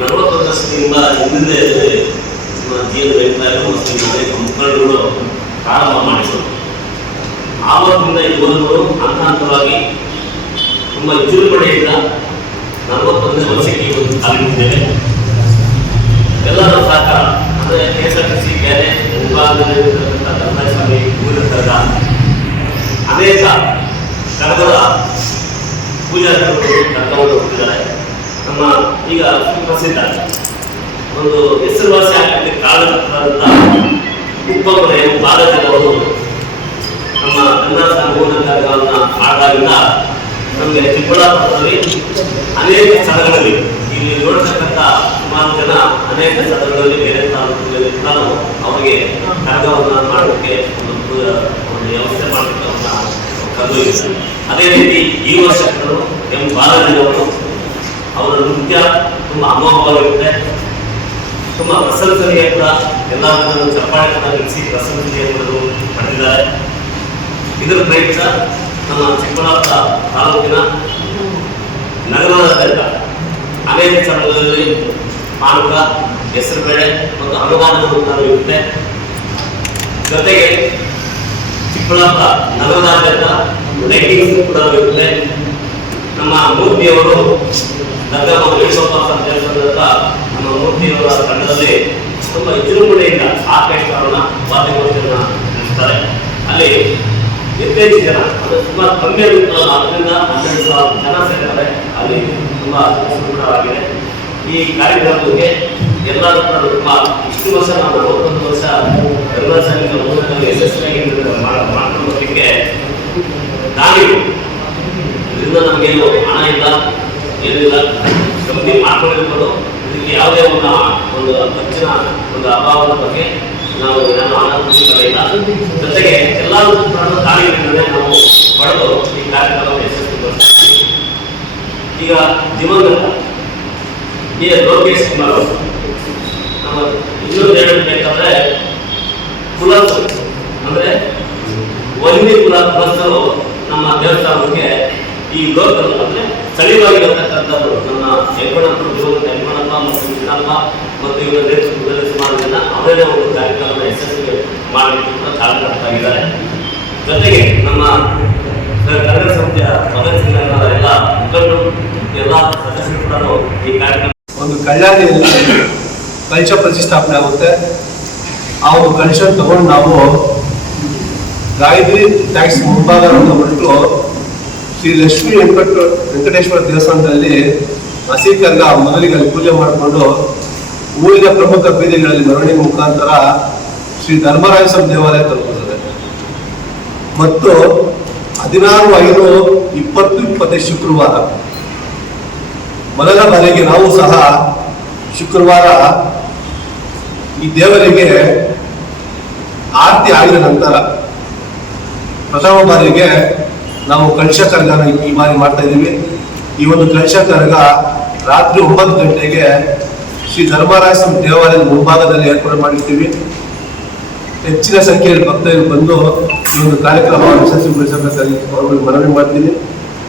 ನಲವತ್ತು ವರ್ಷದಿಂದ ಹಿಂದೆ ನಮ್ಮ ಜೀವನ ರೈತರು ಮತ್ತು ಅನೇಕ ಮುಖಂಡರುಗಳು ಪ್ರಾರಂಭ ಮಾಡಿದರು. ಆವತ್ತಿಂದ ಇದುವರೆಗೂ ಹಂತ ಹಂತವಾಗಿ ತುಂಬ ವಿಜೃಂಭಣೆಯಿಂದ ನಲವತ್ತೊಂದನೇ ವರ್ಷಕ್ಕೆ ಇವತ್ತು ಕಾಲಿಟ್ಟಿದ್ದೇವೆ ಎಲ್ಲರ ಸಹಕಾರ, ಅಂದರೆ K S R T C ಬೇರೆ ಮುಂಭಾಗದಲ್ಲಿರ್ತಕ್ಕಂಥ ಧರ್ಮಸ್ವಾಮಿ ಊರಿನ ಅನೇಕ ಕರಗದ ಪೂಜಾರಿಗಳು ಕರ್ಕೊಂಡು ಹೋಗ್ತಿದ್ದಾರೆ. ನಮ್ಮ ಈಗ ಪ್ರಸಿದ್ಧ ಒಂದು ಹೆಸರುವಾಸಿ ಆಗಲಿಕ್ಕೆ ಕಾರಣಕರ್ತರಾದಂಥ ಉಪಮನೆ ಬಾಲಜನವರು ನಮ್ಮ ಕನ್ನಡ ಸಂಘವನ್ನು ಆದಾಗಿಂದ ನಮಗೆ ಚಿಕ್ಕಬಳ್ಳಾಪುರದಲ್ಲಿ ಅನೇಕ ಸ್ಥಳಗಳಲ್ಲಿ ಇಲ್ಲಿ ನೋಡ್ತಕ್ಕಂಥ ಸುಮಾರು ಜನ ಅನೇಕ ಸ್ಥಳಗಳಲ್ಲಿ ಬೇರೆ ತಾಲೂಕುಗಳಲ್ಲಿ ನಾನು ಅವರಿಗೆ ಕರಗವನ್ನು ಮಾಡೋಕ್ಕೆ ಒಂದು ಒಂದು ವ್ಯವಸ್ಥೆ ಮಾಡಲಿಕ್ಕೆ ಕರೆದೊಯ್ತಾರೆ ಅದೇ ರೀತಿ ಈ ವರ್ಷ ಎಂ ಬಾಲರಾಜವರು ಅವರ ನೃತ್ಯ ತುಂಬ ಅಮೋಘವಾಗಿರುತ್ತೆ. ತುಂಬ ಪ್ರಶಂಸನೀಯ ಕೂಡ. ಎಲ್ಲ ಚಪ್ಪಾಳೆ ನಿಲ್ಲಿಸಿ ಪ್ರಶಂಸನೀಯ ಕೂಡ ಪಡೆದಿದ್ದಾರೆ ಇದರ ಪ್ರಯುಕ್ತ ನಮ್ಮ ಚಿಕ್ಕಬಳ್ಳಾಪುರ ತಾಲೂಕಿನ ನಗರದಾದ್ಯಂತ ಅನೇಕ ಮಾರುಕಟ್ಟ ಹೆಸರು ಹೆಸರುಬೇಳೆ ಮತ್ತು ಅನುದಾನಗಳು ಇರುತ್ತೆ. ಜೊತೆಗೆ ಚಿಕ್ಕಬಳ್ಳಾಪುರ ನಗರದಾದ್ಯಂತ ಲೈಟಿಂಗ್ಸ್ ಕೂಡ ಇರುತ್ತೆ. ನಮ್ಮ ಮೂರ್ತಿಯವರು ವೀರಪ್ಪ ಅಂತ ಹೇಳ್ತಕ್ಕಂಥ ನಮ್ಮ ಮೂರ್ತಿಯವರ ತಂಡದಲ್ಲಿ ತುಂಬ ವಿಜೃಂಭಣೆಯಿಂದ ಆರ್ಕೆಸ್ಟ್ರಾವನ್ನ ವಾದ್ಯಗೋಷ್ಠಿಯನ್ನ ನಡೆಸ್ತಾರೆ. ಅಲ್ಲಿ ಹೆಚ್ಚೆಚ್ಚು ಜನ, ಅದು ಸುಮಾರು ಕಮ್ಮಿ ಇರುತ್ತಲ್ಲ ಅದರಿಂದ ಹನ್ನೆರಡು ಸಾವಿರ ಜನ ಸೇರ್ತಾರೆ. ಅಲ್ಲಿ ತುಂಬಾ ಸುಂದರವಾಗಿದೆ ಈ ಕಾರ್ಯಕ್ರಮಕ್ಕೆ ಎಲ್ಲರೂ ಕೂಡ ತುಂಬ ಇಷ್ಟು ವರ್ಷ ನಾವು ಒಂದು ವರ್ಷ ಎಲ್ಲ ಏನಿಲ್ಲ. ಕಂಪ್ನಿ ಮಾಡ್ಕೊಂಡಿರ್ಬೋದು ಇದಕ್ಕೆ ಯಾವುದೇ ಒಂದು ಒಂದು ಖರ್ಚಿನ ಒಂದು ಅಭಾವದ ಬಗ್ಗೆ ನಾವು ನಾನು ಇಲ್ಲ. ಜೊತೆಗೆ ಎಲ್ಲರೂ ಕೂಡ ದಾನಿಗಳಿಂದಲೇ ನಾವು ಪಡೆದು ಈ ಕಾರ್ಯಕ್ರಮವನ್ನು ಯಶಸ್ವಿಗೊಳಿಸ್ತೀವಿ. ಈಗ ದಿವಂಗತ. ಈಗ ಲೋಕೇಶ್ ಕುಮಾರ್ ನಮ್ಮ ಇನ್ನೊಂದು ಹೇಳಬೇಕಂದ್ರೆ ಕುಲ ಅಂದ್ರೆ ಒಂದೇ ಕುಲ ಕುಲಸ್ಥರು ನಮ್ಮ ದೇವಸ್ಥಾನಕ್ಕೆ ಈ ಲೋಕ ಅಂದ್ರೆ ಸ್ಥಳೀಯವಾಗಿರತಕ್ಕಂಥದ್ದು ನಮ್ಮ ದಿವಂಗತ ಹೆಗ್ಗಣಪ್ಪ ಮತ್ತು ಕೃಷ್ಣಪ್ಪ ಮತ್ತು ಇವರ ನೇತೃತ್ವದಲ್ಲಿ ಸುಮಾರು ಜನ ಅವರೇ ಒಂದು ಕಾರ್ಯಕ್ರಮ ಯಶಸ್ಸಿಗೆ ಮಾಡಲಿಕ್ಕೆ ಕಾರಣಕರ್ತಾಗಿದ್ದಾರೆ ಜೊತೆಗೆ ನಮ್ಮ ಕನ್ನಡ ಸಂಸ್ಥೆಯ ಸದಸ್ಯರ ಎಲ್ಲ ಮುಖಂಡರು, ಎಲ್ಲ ಸದಸ್ಯರು ಕೂಡ ಈ ಕಾರ್ಯಕ್ರಮ ಒಂದು ಕಲ್ಯಾಣಿಯಲ್ಲಿ ಕಲಶ ಪ್ರತಿಷ್ಠಾಪನೆ ಆಗುತ್ತೆ. ಆ ಒಂದು ಕಲಶ ತಗೊಂಡು ನಾವು ಗಾಯತ್ರಿ ಟ್ಯಾಕ್ಸ್ ಮುಂಭಾಗ ಹೊರಟು ಶ್ರೀ ಲಕ್ಷ್ಮಿ ವೆಂಕಟ ವೆಂಕಟೇಶ್ವರ ದೇವಸ್ಥಾನದಲ್ಲಿ ಹಸಿ ಕರ್ಗ ಮೊದಲಿಗೆ ಪೂಜೆ ಮಾಡಿಕೊಂಡು ಊರಿನ ಪ್ರಮುಖ ಬೀದಿಗಳಲ್ಲಿ ಮೆರವಣಿಗೆ ಮುಖಾಂತರ ಶ್ರೀ ಧರ್ಮರಾಯ ಸ್ವಾಮಿ ದೇವಾಲಯ ತಲುಪುತ್ತದೆ ಮತ್ತು ಹದಿನಾರು ಐದು ಇಪ್ಪತ್ತು ಇಪ್ಪತ್ತೈದು ಶುಕ್ರವಾರ ಮೊದಲ ಬಾರಿಗೆ ನಾವು ಸಹ ಶುಕ್ರವಾರ ಈ ದೇವರಿಗೆ ಆರತಿ ಆಗಿದ ನಂತರ ಪ್ರಥಮ ಬಾರಿಗೆ ನಾವು ಕಳಶ ಕರ್ಗನ ಈ ಬಾರಿ ಮಾಡ್ತಾ ಇದ್ದೀವಿ. ಈ ಒಂದು ಕಳಶ ಕರ್ಗ ರಾತ್ರಿ ಒಂಬತ್ತು ಗಂಟೆಗೆ ಶ್ರೀ ಧರ್ಮರಾಯ ಸ್ವಾಮಿ ದೇವಾಲಯದ ಮುಂಭಾಗದಲ್ಲಿ ಏರ್ಪಾಡು ಮಾಡಿರ್ತೀವಿ. ಹೆಚ್ಚಿನ ಸಂಖ್ಯೆಯಲ್ಲಿ ಭಕ್ತರು ಬಂದು ಈ ಒಂದು ಕಾರ್ಯಕ್ರಮವನ್ನು ಯಶಸ್ವಿಗೊಳಿಸಬೇಕಾಗಿ ಮನವಿ ಮಾಡ್ತೀನಿ